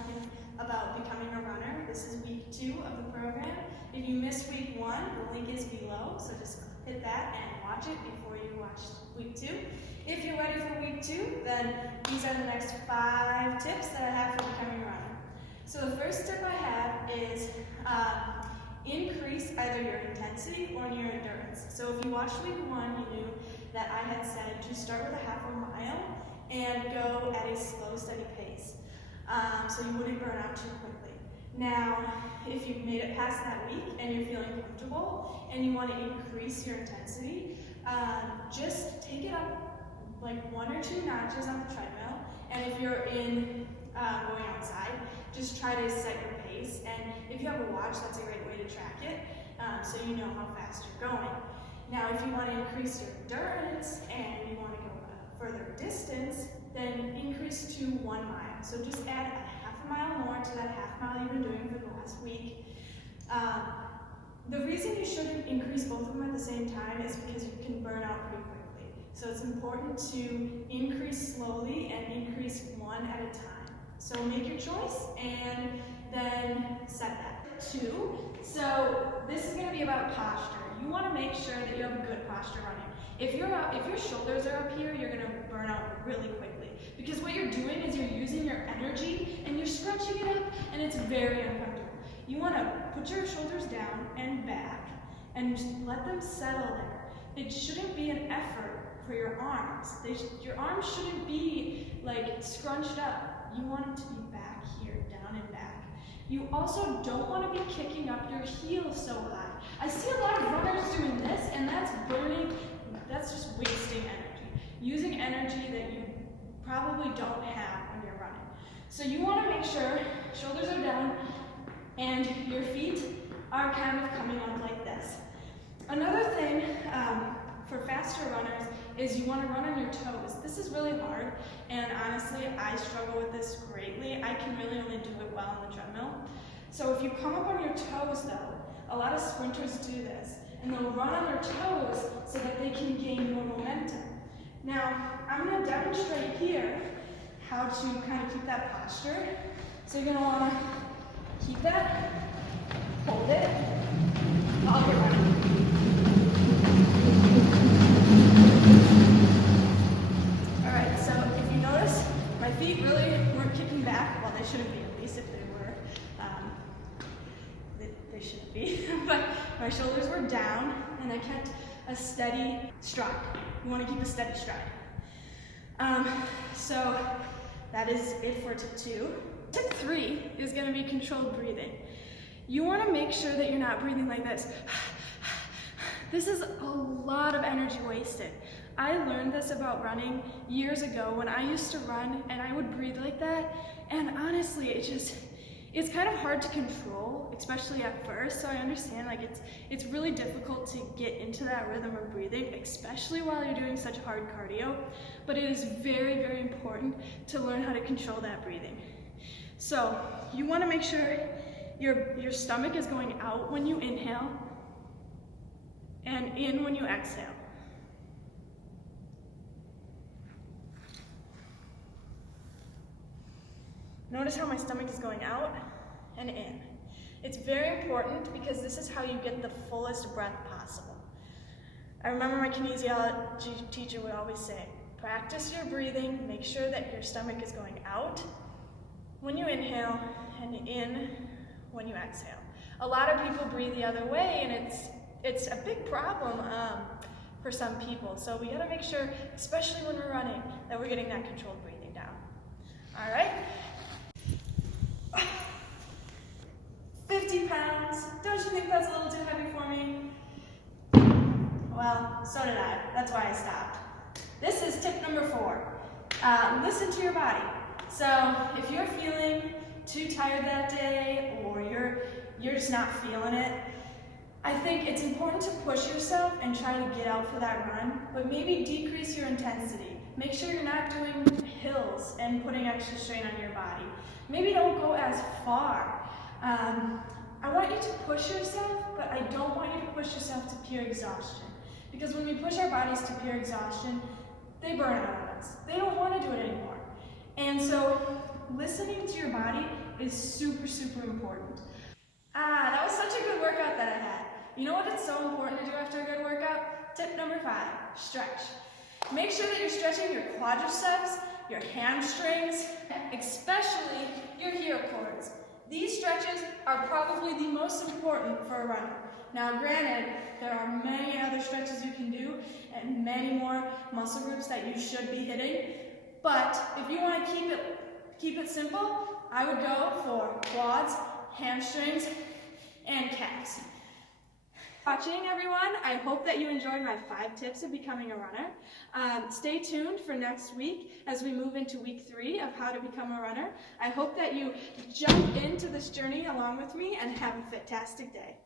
talking about becoming a runner. This is week 2 of the program. If you missed week 1, the link is below, so just hit that and watch it before you watch week 2. If you're ready for week 2, then these are the next 5 tips that I have for becoming a runner. So the first tip I have is increase either your intensity or your endurance. So if you watched week 1, you knew that I had said to start with a half a mile and go at a slow, steady pace, so you wouldn't burn out too quickly. Now, if you've made it past that week and you're feeling comfortable and you want to increase your intensity, just take it up like 1 or 2 notches on the treadmill. And if you're going outside, just try to set your pace. And if you have a watch, that's a great way to track it, so you know how fast you're going. Now, if you want to increase your endurance and you want to go a further distance, then increase to 1 mile. So just add a half a mile more to that half mile you've been doing for the last week. The reason you shouldn't increase both of them at the same time is because you can burn out pretty quickly. So it's important to increase slowly and increase 1 at a time. So make your choice and then set that. 2, so this is going to be about posture. You want to make sure that you have good posture running. If your shoulders are up here, you're going to burn out really quickly. Because what you're doing is you're using your energy and you're scrunching it up, and it's very uncomfortable. You want to put your shoulders down and back and just let them settle there. It shouldn't be an effort for your arms. Your arms shouldn't be like scrunched up. You want them to be back here, down and back. You also don't want to be kicking up your heels so high. I see a lot of runners doing this, and that's just wasting energy. Using energy that you probably don't have when you're running. So you want to make sure shoulders are down and your feet are kind of coming up like this. Another thing for faster runners is you want to run on your toes. This is really hard, and honestly, I struggle with this greatly. I can really only do it well on the treadmill. So if you come up on your toes though, a lot of sprinters do this, and they'll run on their toes so that they can gain more momentum. Now, I'm going to demonstrate here how to kind of keep that posture. So you're going to want to keep that, hold it, while you're running. Alright, so if you notice, my feet really weren't kicking back. Well, they shouldn't be, at least if they were. They shouldn't be. But my shoulders were down, and I kept a steady stride. You want to keep a steady stride. So that is it for tip 2. Tip 3 is going to be controlled breathing. You want to make sure that you're not breathing like this. This is a lot of energy wasted. I learned this about running years ago when I used to run and I would breathe like that, and honestly it's kind of hard to control, especially at first. So I understand it's really difficult to get into that rhythm of breathing, especially while you're doing such hard cardio, but it is very, very important to learn how to control that breathing. So you want to make sure your stomach is going out when you inhale and in when you exhale. Notice how my stomach is going out and in. It's very important because this is how you get the fullest breath possible. I remember my kinesiology teacher would always say, practice your breathing, make sure that your stomach is going out when you inhale and in when you exhale. A lot of people breathe the other way, and it's a big problem for some people. So we gotta make sure, especially when we're running, that we're getting that controlled breathing down. All right? 50 pounds. Don't you think that's a little too heavy for me? Well, so did I. That's why I stopped. This is tip number 4. Listen to your body. So if you're feeling too tired that day, or you're just not feeling it, I think it's important to push yourself and try to get out for that run, but maybe decrease your intensity. Make sure you're not doing hills and putting extra strain on your body. Maybe don't go as far. I want you to push yourself, but I don't want you to push yourself to pure exhaustion. Because when we push our bodies to pure exhaustion, they burn out on us. They don't want to do it anymore. And so listening to your body is super, super important. That was such a good workout that I had. You know what it's so important to do after a good workout? Tip number 5, stretch. Make sure that you're stretching your quadriceps, your hamstrings, especially your heel cords. These stretches are probably the most important for a runner. Now granted, there are many other stretches you can do and many more muscle groups that you should be hitting, but if you want to keep it simple, I would go for quads, hamstrings, and calves. Watching everyone, I hope that you enjoyed my 5 tips of becoming a runner. Stay tuned for next week as we move into week 3 of how to become a runner. I hope that you jump into this journey along with me and have a fantastic day.